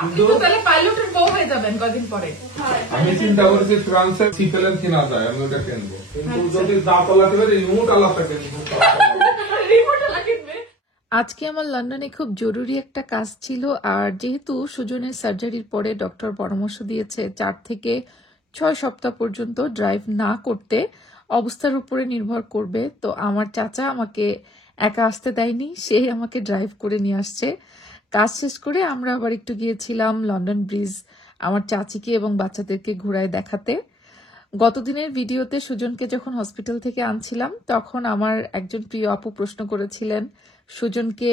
আপনি তো তাহলে পাইলটের বউ হয়ে যাবেন কদিন পরে। আমি চিন্তা করেছি ফ্রান্সে সিপেলেন কিনা যায়, আমি ওটা কিনবো, কিন্তু যদি দা তলাতে পারি রিমোট আলাদা কিনবো। আজকে আমার লন্ডনে খুব জরুরি একটা কাজ ছিল, আর যেহেতু সুজনের সার্জারির পরে ডক্টর পরামর্শ দিয়েছে 4 থেকে 6 সপ্তাহ পর্যন্ত ড্রাইভ না করতে, অবস্থার উপরে নির্ভর করবে, তো আমার চাচা আমাকে একা আসতে দেয়নি, সে আমাকে ড্রাইভ করে নিয়ে আসছে। কাজ শেষ করে আমরা আবার একটু গিয়েছিলাম লন্ডন ব্রিজ আমার চাচিকে এবং বাচ্চাদেরকে ঘোরায় দেখাতে। গতদিনের ভিডিওতে সুজনকে যখন হসপিটাল থেকে আনছিলাম তখন আমার একজন প্রিয় আপু প্রশ্ন করেছিলেন সুজনকে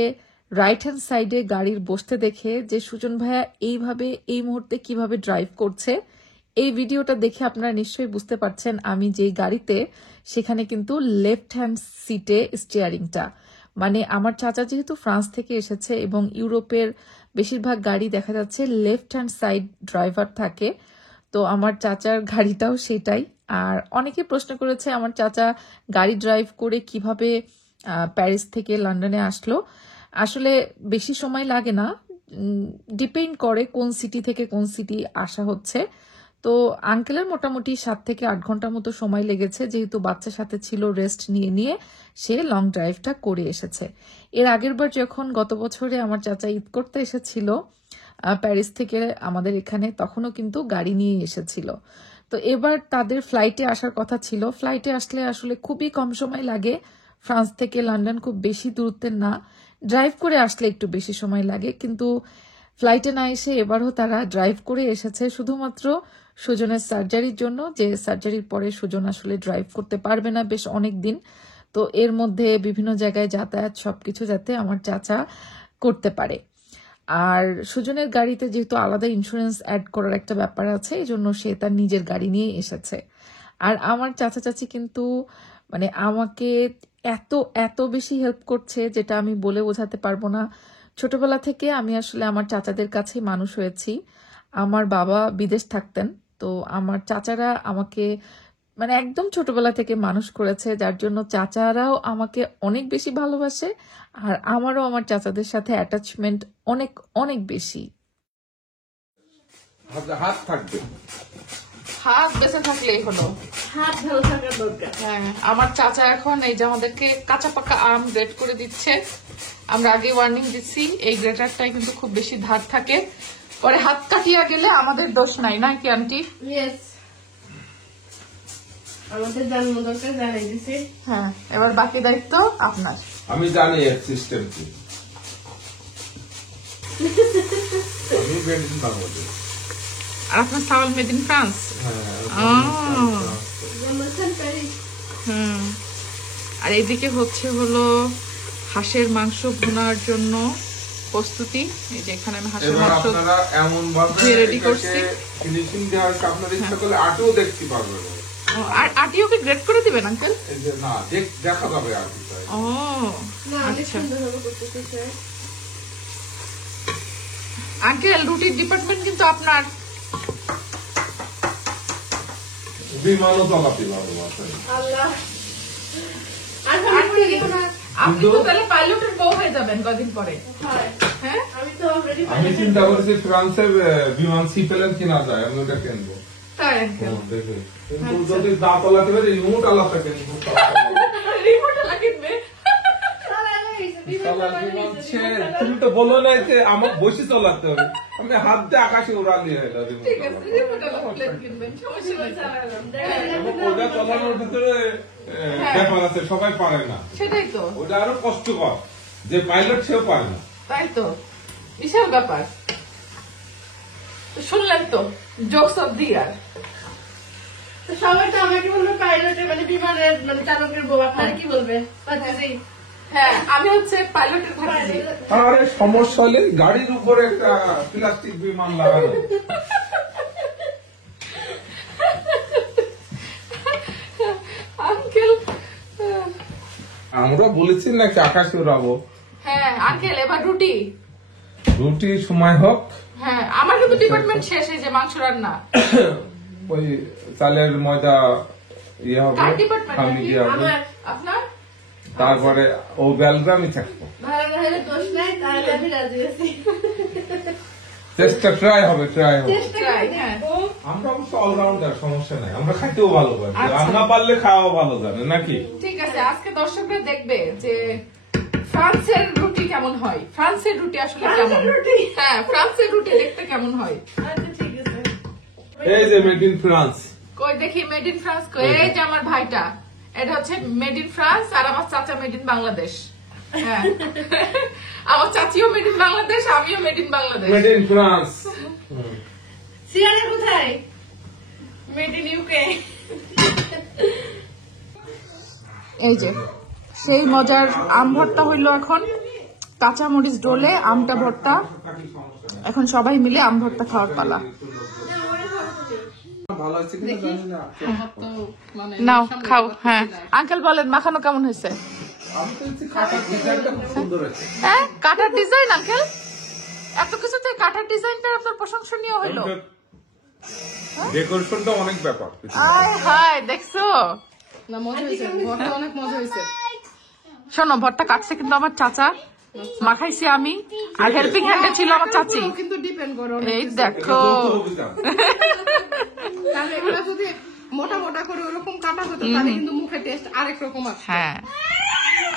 রাইট হ্যান্ড সাইডে গাড়ির বসতে দেখে যে সুজন ভাইয়া এইভাবে এই মুহূর্তে কিভাবে ড্রাইভ করছে। এই ভিডিওটা দেখে আপনারা নিশ্চয়ই বুঝতে পারছেন আমি যেই গাড়িতে সেখানে কিন্তু লেফট হ্যান্ড সিটে স্টিয়ারিংটা, মানে আমার চাচা যেহেতু ফ্রান্স থেকে এসেছে এবং ইউরোপের বেশিরভাগ গাড়ি দেখা যাচ্ছে লেফট হ্যান্ড সাইড ড্রাইভার থাকে, তো আমার চাচার গাড়িটাও সেটাই। আর অনেকে প্রশ্ন করেছে আমার চাচা গাড়ি ড্রাইভ করে কিভাবে প্যারিস থেকে লন্ডনে আসলো। আসলে বেশি সময় লাগে না, ডিপেন্ড করে কোন সিটি থেকে কোন সিটি আসা হচ্ছে। তো আঙ্কেলের মোটামুটি 7 থেকে 8 ঘন্টার মতো সময় লেগেছে, যেহেতু বাচ্চার সাথে ছিল, রেস্ট নিয়ে নিয়ে সে লং ড্রাইভটা করে এসেছে। এর আগের বার যখন গত বছরে আমার চাচা ঈদ করতে এসেছিল প্যারিস থেকে আমাদের এখানে, তখনও কিন্তু গাড়ি নিয়ে এসেছিল। তো এবার তাদের ফ্লাইটে আসার কথা ছিল, ফ্লাইটে আসলে আসলে খুবই কম সময় লাগে, ফ্রান্স থেকে লন্ডন খুব বেশি দূরত্বের না, ড্রাইভ করে আসলে একটু বেশি সময় লাগে, কিন্তু ফ্লাইটে না এসে এবারও তারা ড্রাইভ করে এসেছে শুধুমাত্র সুজনের সার্জারির জন্য, যে সার্জারির পরে সুজন আসলে ড্রাইভ করতে পারবে না বেশ অনেক দিন। তো এর মধ্যে বিভিন্ন জায়গায় যাতায়াত সবকিছু যাতে আমার চাচা করতে পারে। আর সুজনের গাড়িতে যেহেতু আলাদা ইন্স্যুরেন্স অ্যাড করার একটা ব্যাপার আছে, এই জন্য সে তার নিজের গাড়ি নিয়ে এসেছে। আর আমার চাচা চাচি কিন্তু মানে আমাকে এত এত বেশি হেল্প করছে যেটা আমি বলে বোঝাতে পারবো না। ছোটবেলা থেকে আমি আসলে আমার চাচাদের কাছেই মানুষ হয়েছি। আমার বাবা বিদেশ থাকতেন, তো আমার চাচারা আমাকে মানে একদম ছোটবেলা থেকে মানুষ করেছে, যার জন্য চাচারাও আমাকে অনেক বেশি ভালোবাসে, আর আমারও আমার চাচাদের সাথে অ্যাটাচমেন্ট অনেক অনেক বেশি। হাত থাকবে, হাত বেঁচে থাকলেই হলো, হাত ভালো থাকার দরকার। হ্যাঁ। আমার চাচা এখন এই যে আমাদেরকে কাঁচা পাকা আম গ্রেট করে দিচ্ছে। আমরা আগে ওয়ার্নিং দিচ্ছি এই গ্রেটারটাই কিন্তু খুব বেশি ধার থাকে, পরে হাত কাটিয়া গেলে আমাদের দোষ নাই, না কি আন্টি? ইয়েস, আমাদের জানানো দরকার, জানাই দিছি। হ্যাঁ, এবার বাকি দায়িত্ব আপনার। আমি জানি এর সিস্টেম কি, আমি মেডিসিন পাবো। আর আপনার সাওয়াল মেড ইন ফ্রান্স। আর এইদিকে হচ্ছে হলো হাঁসের মাংস ভুনার জন্য প্রস্তুতি। এই যে এখানে আমি হাঁসের মাংস এমন ভাবে রেডি করছি, ফিনিশিং দেওয়ার আপনার ইচ্ছা করলে আটিও দেখতে পারবেন। আর আটিও কি গ্রেট করে দিবেন আঙ্কেল? এই যে না দেখা যাবে আটি। ও আচ্ছা, আঙ্কেল রুটির ডিপার্টমেন্ট কিন্তু আপনার। বিমানও চালাতে পারবো আল্লাহ। আপনি তো তাহলে পাইলটের বউ হয়ে যাবেন কদিন পরে। হ্যাঁ, আমি চিন্তা করেছি ফ্রান্সে বিমান সিপেলেন কিনা যায়, আমি ওটা কিনবো। তাই কিন্তু যদি দা তলাতে পারি রিমোট আলাদা কিনবো। রিমোট লাগিয়ে তুমি তো বলো না যে আমার বসে চালাতে হবে, আমি হাত দিয়ে আকাশে উড়া নিয়ে ওটা চালানোর ভিতরে ব্যাপার আছে, সবাই পারে না। সেটাই তো, ওটা আরো কষ্টকর, যে পাইলট সেও পারে না। তাই তো, বিশাল ব্যাপার। শুনলেন তো, জোকস অফ দি ইয়ার। সবাই তো আমাকে বলবে পাইলটের মানে বিমানের মানে চালকের বউ, আপনারা কি বলবেন? হ্যাঁ, আমি হচ্ছে পাইলটের ভাতিজি। আরে সমস্যা হলে গাড়ির উপরে একটা প্লাস্টিক বিমান লাগানো। আঙ্কেল আমরা বলেছি নাকি আকাশে উড়াবো। হ্যাঁ আঙ্কেল, এবার রুটি রুটি সময় হোক। হ্যাঁ, আমার কিন্তু ডিপার্টমেন্ট শেষ, এই যে মাংস রান্না। ওই চালের ময়দা ইয়ে হবে, আমি ইয়ে হবে, আপনার তারপরে ও বেলগ্রামই থাকবো। ভালো ভালো দোষ নাই, তাহলে আমি রাজি আছি। চেষ্টা ট্রাই হবে। Try, হ্যাঁ। আমরা অবশ্য অলরাউন্ডার, সমস্যা নাই, আমরা খাইতেও ভালো পারি, আচ্ছা। রান্না পারলে খাওয়া ভালো জানে নাকি। ঠিক আছে, আজকে দর্শকরা দেখবে যে ফ্রান্সের রুটি কেমন হয়, ফ্রান্সের রুটি আসলে কেমন, হ্যাঁ ফ্রান্সের রুটি দেখতে কেমন হয়। আচ্ছা ঠিক আছে। এই যে মেড ইন ফ্রান্স, কই দেখি মেড ইন ফ্রান্স কই, এই যে আমার ভাইটা, এটা হচ্ছে মেড ইন ফ্রান্স, আর আমার চাচা মেড ইন বাংলাদেশ। হ্যাঁ আমার চাচিও মেড ইন বাংলাদেশ, আমিও made in Bangladesh. Made in France. সিয়ানা কোথায়? Made in UK. এই যে সেই মজার আম ভর্তা হইলো, এখন কাঁচা মরিচ ডলে আমটা ভর্তা, এখন সবাই মিলে আম ভর্তা খাওয়ার পালা। ভালো আছে কিনা জানি না। নাও খাও। হ্যাঁ আঙ্কেল বলেন মাখানো কেমন হয়েছে? আমি তো হচ্ছে কাটার ডিজাইনটা খুব সুন্দর আছে। হ্যাঁ কাটার ডিজাইন আঙ্কেল, এত কিছুতে কাটার ডিজাইনটা আপনার প্রশংসনীয় হইলো। ডেকোরেশনটা অনেক ব্যাপার। আয় হায় দেখছো, না মজা হয়েছে, ভর্তা অনেক মজা হয়েছে। শোনো ভর্তা কাটছে কিন্তু আমার চাচা, মাখাইছি আমি, আর হেল্পিং হ্যান্ডে ছিল আমার চাচি। কিন্তু ডিপেন্ড করো, এই দেখো তাহলে এগুলো যদি মোটা মোটা করে ওরকম কাটা হতো তাহলে কিন্তু মুখে টেস্ট আরেক রকম আছে। হ্যাঁ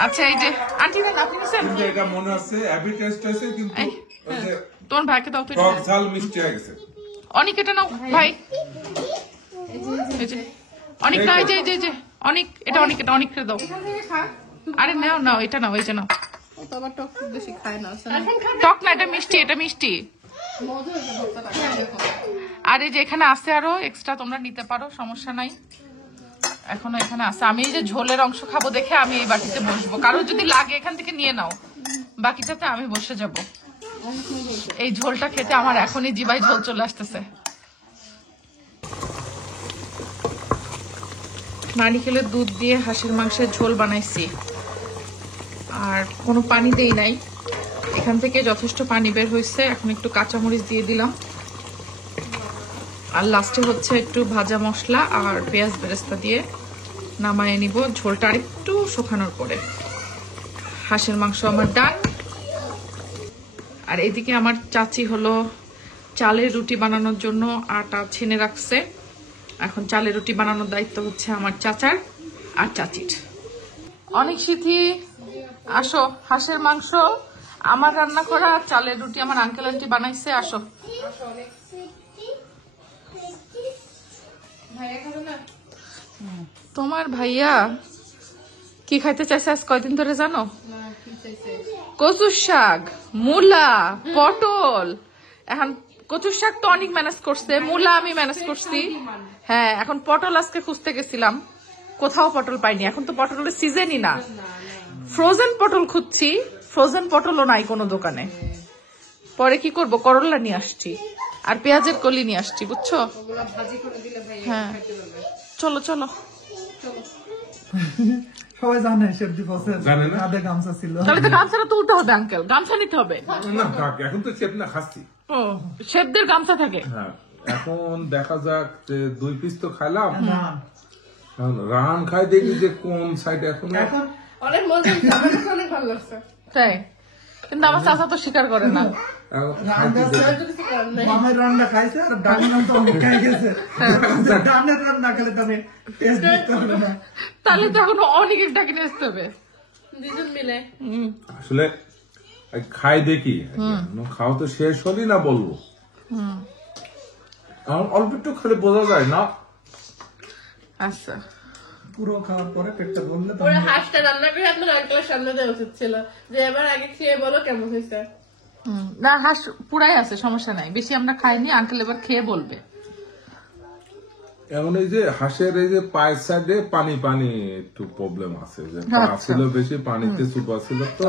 আচ্ছা এই যে আন্টি আপনি নিছেন? এটা মনে আছে হ্যাপি টেস্ট আছে, কিন্তু এই, ওই যে তোমার ভাইকে দাও তো এটা। টক ঝাল মিষ্টি হয়ে গেছে। অনেক এটা নাও ভাই, এই যে অনেক না, এই যে এই যে অনেক, এটা অনেক, এটা অনেক করে দাও। এখান থেকে খা, আরে নাও নাও, এটা নাও, এই যে নাও। ও তো আবার টক খুব বেশি খায় না। টক না, এটা মিষ্টি, এটা মিষ্টি। মজা হয়েছে ভর্তাটা, খাই দেখো। আর এই যে এখানে আছে আরো এক্সট্রা, তোমরা নিতে পারো, সমস্যা নাই, এখনো এখানে আছে। আমি এই যে ঝোলের অংশ খাবো দেখে আমি এই বাটিতে বসবো, কারো যদি লাগে এখান থেকে নিয়ে নাও, বাকিটাতে আমি বসে যাব। এই ঝোলটা খেতে আমার এখনই জিভায় ঝোল চলে আসতেছে। নারিকেলের দুধ দিয়ে হাঁসের মাংসের ঝোল বানাইছি, আর কোনো পানি দেই নাই, এখান থেকে যথেষ্ট পানি বের হয়েছে। এখন একটু কাঁচামরিচ দিয়ে দিলাম, আর লাস্টে হচ্ছে একটু ভাজা মশলা আর পেঁয়াজ বেরেস্তা দিয়ে নামায় নিব, ঝোলটা আর একটু শুকানোর পরে। হাঁসের মাংস আমার ডান। আর এদিকে আমার চাচি হলো চালের রুটি বানানোর জন্য আটা ছেনে রাখছে, এখন চালের রুটি বানানোর দায়িত্ব হচ্ছে আমার চাচার আর চাচির। অনেক সিথি আসো, হাঁসের মাংস আমার রান্না করা, চালের রুটি আমার আঙ্কেল আন্টি বানাইছে, আসো। তোমার ভাইয়া কি খাইতে চাইছে আজ কয়দিন ধরে জানো? কচুর শাক, মূলা, পটল। এখন কচুর শাক তো অনেক ম্যানেজ করছে, মূলা আমি ম্যানেজ করছি। হ্যাঁ এখন পটল আজকে খুঁজতে গেছিলাম, কোথাও পটল পাইনি, এখন তো পটলের সিজনই না। ফ্রোজেন পটল খুঁজছি, ফ্রোজেন পটলও নাই কোনো দোকানে। পরে কি করব, করলা নিয়ে আসছি আর পেঁয়াজের কলি নিয়ে আসছি, বুঝছো? হ্যাঁ চলো চলো। সবাই জানে শেফদি বসে জানে না? কাঁধে গামছা ছিল। তাহলে তো গামছাটা তুলতে হবে আঙ্কেল, গামছা নিতে হবে। না থাক, এখন তো চেপ না খাচ্ছি। ও শেফদের গামছা থাকে। হ্যাঁ এখন দেখা যাক যে 2 পিস তো খাইলাম, না এখন রান খাই দেখি যে কোন সাইড এখন এখন অনেক মজা হয়েছে, আমার কাছে অনেক ভালো লাগছে। তাই, কিন্তু আমার চাচা তো স্বীকার করে না। খাইতে দেখি। আর যদি কিছু করার নেই। মামের রান্না খাইছে আর ডানের নাম তো অনেক খাই গেছে। ডানের রান্না খেলে তবে টেস্ট করতে হবে না। তাহলে তো এখন অনেকের ডাকে নিয়ে আসতে হবে। দুজন মিলে আসলে খাই দেখি, খাওয়া তো শেষ হলি না বলবো, অল্প একটু খেলে বোঝা যায় না। আচ্ছা পুরো খাওয়ার পরে পেটটা ভরলে তো ওরা হাঁসটা রান্না করে আপনার আঙ্কেলের সামনে দেওয়া উচিত ছিল, যে এবার আগে খেয়ে বলো কেমন হয়েছে। না হাঁস পুরাই আছে, সমস্যা নাই, বেশি আমরা খাইনি, আঙ্কেল এবার খেয়ে বলবে। এখন এই যে হাঁসের এই যে পায়ের সাইডে পানি পানি একটু প্রবলেম আছে, যে পা আচ্ছা। ছিল বেশি পানিতে চুপা ছিল তো,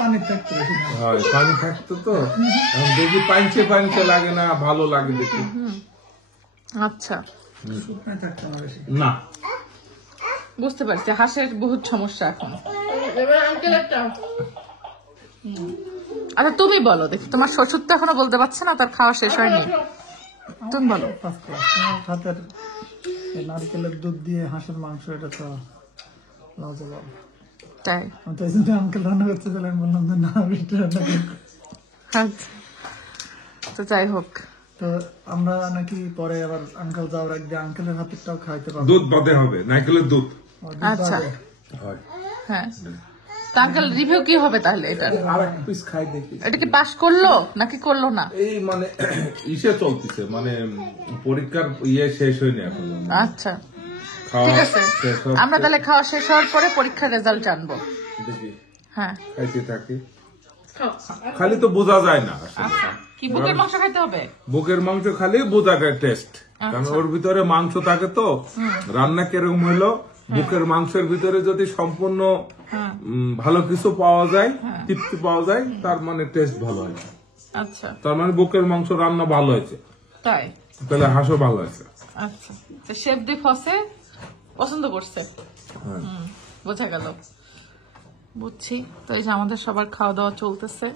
পানির থাকতে বেশি না। হয় পানি থাকতো তো, এখন দেখি পাইছে পানিতে লাগে না, ভালো লাগে দেখি আচ্ছা শুকনায় থাকতো না বেশি। না। বুঝতে পারছি, হাঁসের বহুত সমস্যা এখন। এবার আঙ্কেল একটা আচ্ছা তুমি বলো দেখি, তোমার শ্বশুর তো এখনো বলতে পারছে না, তার খাওয়া শেষ হয়নি, তুমি বলো। First class. তোমার হাতের এই নারকেলের দুধ দিয়ে হাঁসের মাংস, এটা তো লাজবাব। তাই আমি তো এই জন্য আঙ্কেল রান্না করতে গেলে আমি বললাম যে না, আমি একটু রান্না করি। আচ্ছা তো যাই হোক, তো আমরা নাকি পরে আবার আঙ্কেল যাওয়ার আগে আঙ্কেলের হাতেরটাও খাইতে পারবো। দুধ বাদে হবে, নারকেলের দুধ ও, দুধ আচ্ছা। বাদে। হয়। হ্যাঁ, তা আঙ্কেল রিভিউ কি হবে তাহলে এটার? আর এক পিস খাই দেখি। এটা কি পাস করলো নাকি করলো না? এই মানে ইসে চলতেছে, মানে পরীক্ষার ইয়ে শেষ হয়নি এখন। আচ্ছা খাওয়া ঠিক আছে, শেষ হচ্ছে। আমরা তাহলে খাওয়া শেষ হওয়ার পরে পরীক্ষার রেজাল্ট জানবো। দেখি, হ্যাঁ খাইতে থাকি। খালি তো বোঝা যায় না আসলে। আচ্ছা, কি বুকের মাংস খাইতে হবে? বুকের মাংস খালি বোঝা যায় টেস্ট, কারণ ওর ভিতরে মাংস থাকে তো। রান্না কিরকম হলো, বুকের মাংসের ভিতরে যদি সম্পূর্ণ ভালো কিছু পাওয়া যায়, তৃপ্তি পাওয়া যায়, তার মানে টেস্ট ভালো হয়। আচ্ছা তার মানে বুকের মাংস রান্না ভালো হয়েছে, তাই? তাহলে হাঁসও ভালো হয়েছে। আচ্ছা, তো শেফ দি ফসে পছন্দ করছে। বোঝা গেল, বুঝছি। তো এই যে আমাদের সবার খাওয়া দাওয়া চলতেছে।